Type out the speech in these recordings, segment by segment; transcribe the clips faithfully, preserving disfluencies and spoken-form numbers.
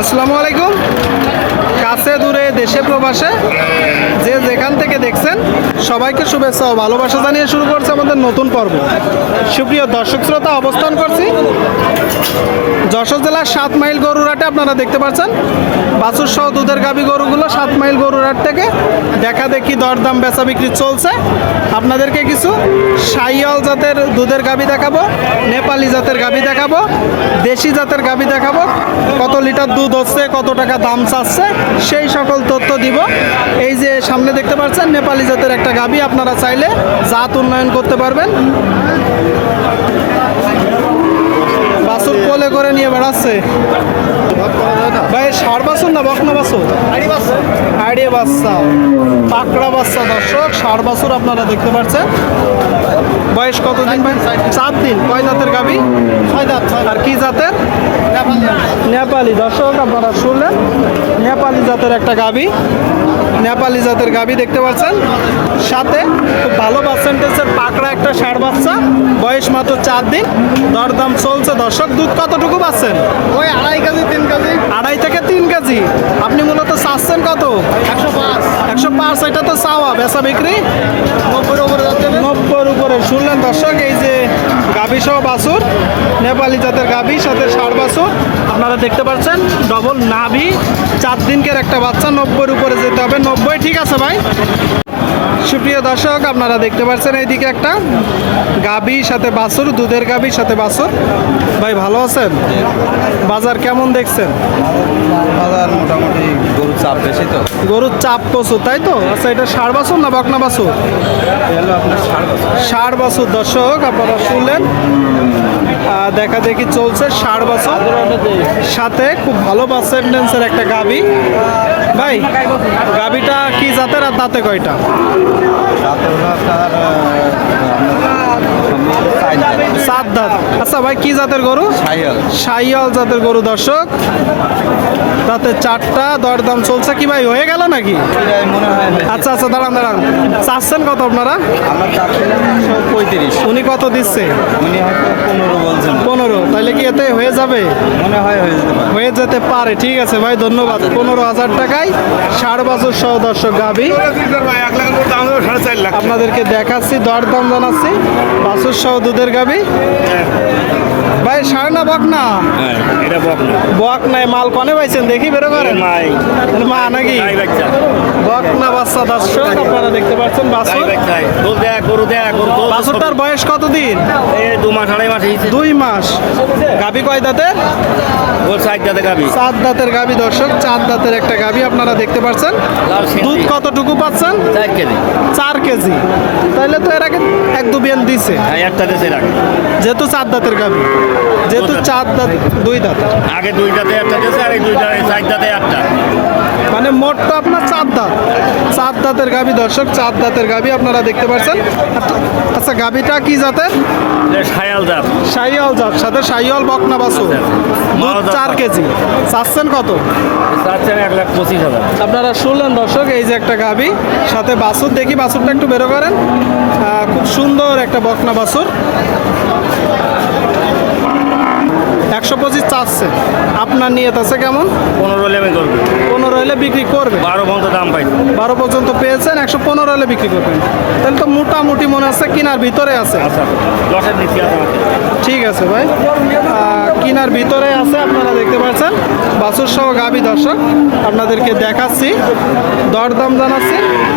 আসসালামু আলাইকুম। কাছে দূরে দেশে প্রবাসে যে যেখান থেকে দেখছেন সবাইকে শুভেচ্ছা ও ভালোবাসা জানিয়ে শুরু করছে আমাদের নতুন পর্ব। সুপ্রিয় দর্শক শ্রোতা, অবস্থান করছি যশোর জেলার সাত মাইল গরুরহাটে। আপনারা দেখতে পাচ্ছেন বাছুর সহ দুধের গাভী গরুগুলো সাত মাইল গরুরহাট থেকে দেখা দেখি দরদাম বেচা বিক্রি চলছে। আপনাদেরকে কিছু শাহিওয়াল জাতের দুধের গাভী দেখাবো, নেপালি জাতের গাভী দেখাবো, দেশি জাতের গাভী দেখাবো, কত লিটার দুধ হচ্ছে, কত টাকা দাম চাচ্ছে সেই সকল তথ্য দিব। এই যে সামনে দেখতে পাচ্ছেন নেপালি জাতের একটা গাভী, আপনারা চাইলে জাত উন্নয়ন করতে পারবেন। বাছুর কোলে করে নিয়ে বেড়াচ্ছে ভাই। ষাড় বাছুর না বকনা বাছুর? আইডিয়া বাচ্চা, পাকড়া বাচ্চা। দর্শক ষাড় বাছুর আপনারা দেখতে পাচ্ছেন। বয়স কতদিন ভাই? চার দিন। কয় জাতের গাভী? ছয় দাঁত। আর কি জাতের? নেপালি। দর্শক আপনারা শুনলেন নেপালি জাতের একটা গাভী, নেপালি জাতের গাভী দেখতে পাচ্ছেন। সাথে খুব ভালো পার্সেন্টেজের পাকড়া একটা ষাড় বাচ্চা, বয়স মাত্র চার দিন। দরদাম চলছে। দর্শক দুধ কতটুকু পাচ্ছেন? ওই আড়াই কেজি তিন কেজি। আড়াই থেকে তিন কেজি। আপনি মূলত চাচ্ছেন কত? একশো পাঁচ। একশো পাঁচ। এটা তো চাওয়া, বেচা বিক্রি নব্বইয়ের উপরে যাচ্ছে। নব্বইয়ের উপরে। শুনলেন দর্শক, এই যে গাভী সহ বাছুর, নেপালি জাতের গাভী সাথে ষাড় বাছুর আপনারা দেখতে পাচ্ছেন। ডবল নাভি, চার দিনকের একটা বাচ্চা। নব্বইয়ের উপরে যেতে হবে। নব্বই ঠিক আছে ভাই। সুপ্রিয় দর্শক আপনারা দেখতে পাচ্ছেন এইদিকে একটা গাভী সাথে বাছুর, দুধের গাভীর সাথে বাছুর। ভাই ভালো আছেন? বাজার কেমন দেখছেন? বাজার মোটামুটি গরুর চাপ বেশি তো। গরুর চাপ প্রচুর, তাই তো? আচ্ছা, এটা ষাড় বাছুর না বকনা বাছুর? হলো আপনার ষাট বছর। ষাড় বাছুর। দর্শক আপনারা শুনলেন, আহ, দেখা দেখি চলছে ষাড় বাছুর সাথে খুব ভালো পার্সেন্টেন্সের একটা গাভী। ভাই গাভীটা কি জাতের আর দাঁতে কয়টা? তাতে হলো আপনার সাত দাঁত। আচ্ছা ভাই, কি জাতের গরু? সাইয়াল। শাহিওয়াল জাতের গরু। দর্শক তাতে চারটা। দরদাম চলছে কি ভাই, হয়ে গেল নাকি? মনে হয় আচ্ছা আচ্ছা, দাঁড়ান দাঁড়ান। চাচ্ছেন কত আপনারা? আমরা চাচ্ছিলাম পঁয়ত্রিশ। উনি কত দিচ্ছে? উনি হয়তো পনেরো বলছেন। পনেরো। তাহলে কি এতে হয়ে যাবে? মনে হয় হয়ে যেতে পারে। হয়ে যেতে পারে। ঠিক আছে ভাই, ধন্যবাদ। পনেরো হাজার টাকায় ষাড় বাছুর সহ দর্শক গাভী আপনাদেরকে দেখাচ্ছি, দরদাম জানাচ্ছি। বাছুর সহ দুধের গাভী। ভাই ষাড় না বক না? এটা বক না। বক নাই। মাল কনে পাইছেন দেখি, বেরো করেন। নাই। মা নাকি? নাই বাচ্চা। বক না বাচ্চা। দর্শক আপনারা দেখতে পাচ্ছেন বাছুর। নাই বাচ্চা। দুধ দেয়া গরু দেয়া গরু দুধ। বাছুরটার বয়স কতদিন? এই দু মাস আড়াই মাস হয়েছে। দুই মাস। গাভী কয় দাঁতের? ওর সাইড দাতে গাবি। চার দাঁতের গাভী। দর্শক চার দাঁতের একটা গাভী আপনারা দেখতে পাচ্ছেন। লাল সিন্ধি। দুধ কতটুকু পাচ্ছেন? চার কেজি। চার কেজি। তাইলে তো এর আগে এক দু বিয়ান দিছে, হ্যাঁ, একটা দেশে রাখে। যেহেতু চার দাঁতের গাভী। যেহেতু চার দাঁত, দুই দাঁত, আগে দুইটাতে একটা দেশে আর এই দুইটা চার দাতে একটা। মানে মোট তো আপনার চার দাঁত। চার দাঁতের গাভী। দর্শক চার দাঁতের গাভী আপনারা দেখতে পাচ্ছেন। আচ্ছা, গাভীটা কি জাতের? সায়াল জাত। শাহিওয়াল জাত, সাথে শাহিওয়াল বকনা বাছুর। দুধ চার কেজি। চাচ্ছেন কত? চাচ্ছেন এক লাখ পঁচিশ হাজার। আপনারা শুনলেন দর্শক, এই যে একটা গাভী সাথে বাছুর। দেখি বাছুরটা একটু বেরো করেন। আহ, খুব সুন্দর একটা বকনা বাছুর। একশো পঁচিশ চাচ্ছে। আপনার নিয়ত আছে কেমন? পনেরো হলে আমি করবো। পনেরো হলে বিক্রি করবে? বারো পর্যন্ত দাম পাই। বারো পর্যন্ত পেয়েছেন, একশো পনেরো হলে বিক্রি করবেন। তাহলে তো মোটামুটি মনে হচ্ছে কিনার ভিতরে আছে। আচ্ছা, দশের নিচে আছে আমার। ঠিক আছে ভাই, আহ, কিনার ভিতরে আছে। আপনারা দেখতে পাচ্ছেন বাছুর সহ গাভী। দর্শক আপনাদেরকে দেখাচ্ছি, দরদাম জানাচ্ছি।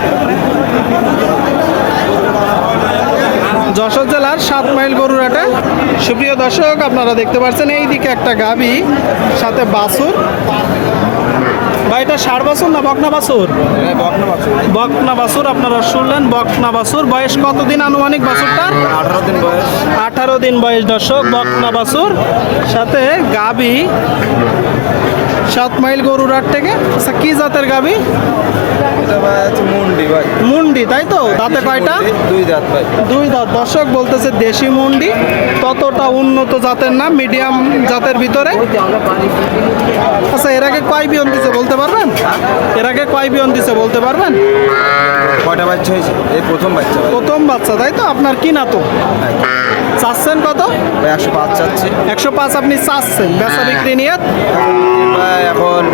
যশোর জেলার সাত মাইল গরুরহাটে। সুপ্রিয় দর্শক আপনারা দেখতে পাচ্ছেন এইদিকে একটা গাভী সাথে বাছুর। ভাই এটা ষাড় বাছুর না বকনা বাছুর? বকনা বাছুর। আপনারা শুনলেন বকনা বাছুর। বয়স কতদিন আনুমানিক বাছুরটার? আঠারো দিন বয়স। আঠারো দিন বয়স। দর্শক বকনা বাছুর সাথে গাভী সাত মাইল গরুরহাট থেকে। আচ্ছা, কি জাতের গাভী? এটা ভাই হচ্ছে মুন্ডি ভাই। মুন্ডি, তাই তো? দাঁতে কয়টা? দুই দাঁত ভাই। দুই দাঁত। দর্শক বলতেছে দেশি মুন্ডি, ততটা উন্নত জাতের না, মিডিয়াম জাতের ভিতরে। আচ্ছা, এর আগে কয় বিয়ন দিছে বলতে পারবেন? এর আগে কয় বিয়ন দিছে বলতে পারবেন? কয়টা বাচ্চা হয়েছে? এই প্রথম বাচ্চা ভাই। প্রথম বাচ্চা, তাই তো? আপনার কি না তো? চাচ্ছেন কত? ভাই একশো পাঁচ চাচ্ছি একশো পাঁচ আপনি চাচ্ছেন। বেচা বিক্রি নিয়ে ভাই। এখন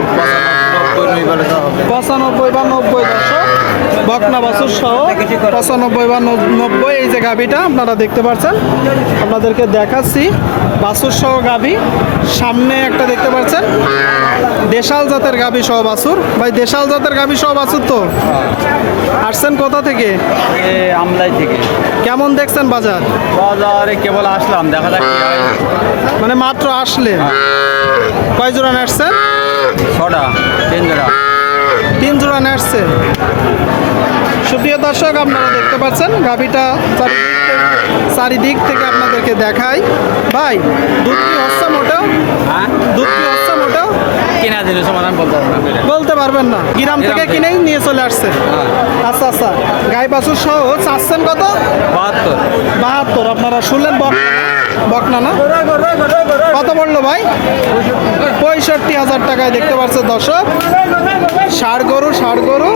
পঁচানব্বই বা নব্বই দর্শক বকনা বাছুর সহ পঁচানব্বই বা নব- নব্বই এই যে গাভীটা আপনারা দেখতে পাচ্ছেন আপনাদেরকে দেখাচ্ছি বাছুর সহ গাভী সামনে একটা দেখতে পাচ্ছেন দেশাল জাতের গাভী সহ বাছুর ভাই দেশাল জাতের গাভী সহ বাছুর তো আসছেন কোথা থেকে এ আমলাই থেকে কেমন দেখছেন বাজার বাজারে কেবল আসলাম দেখা যাক কি হয়। মানে মাত্র আসলেন কয় জোড়া নাচছেন ছটা তিন জোড়া তিন জোড়া নাচছেন সুপ্রিয় দর্শক আপনারা দেখতে পাচ্ছেন গাভীটা চারিদিক থেকে- চারিদিক থেকে আপনাদেরকে দেখাই ভাই দুধ কি হচ্ছে মোটেও হ্যাঁ দুধ কি হচ্ছে মোটেও কিনা জিনিস সমাধান বলতে পারবো না বলতে পারবেন না গ্রাম থেকে থেকে। কিনেই নিয়ে চলে আসছে হ্যাঁ আচ্ছা আচ্ছা গাই বাছুর সহ চাচ্ছেন কত বাহাত্তর বাহাত্তর আপনারা শুনলেন বকনা বকনা না কত পড়লো ভাই পঁয়ষট্টি হাজার টাকায় দেখতে পাচ্ছেন দর্শক ষাড় গরু ষাড় গরু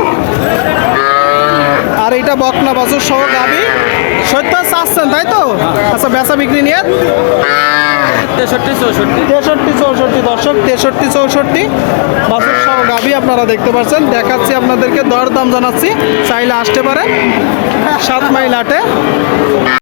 আর এটা বকনা বাছুর সহ গাবি সত্য চাচ্ছেন তাই তো আচ্ছা বেচা বিক্রি নিয়ে তেষট্টি চৌষট্টি তেষট্টি চৌষট্টি দর্শক তেষট্টি চৌষট্টি বাছুর সহ গাবি আপনারা দেখতে পাচ্ছেন দেখাচ্ছি আপনাদেরকে দর দাম জানাচ্ছি চাইলে আসতে পারেন সাত মাইল হাটে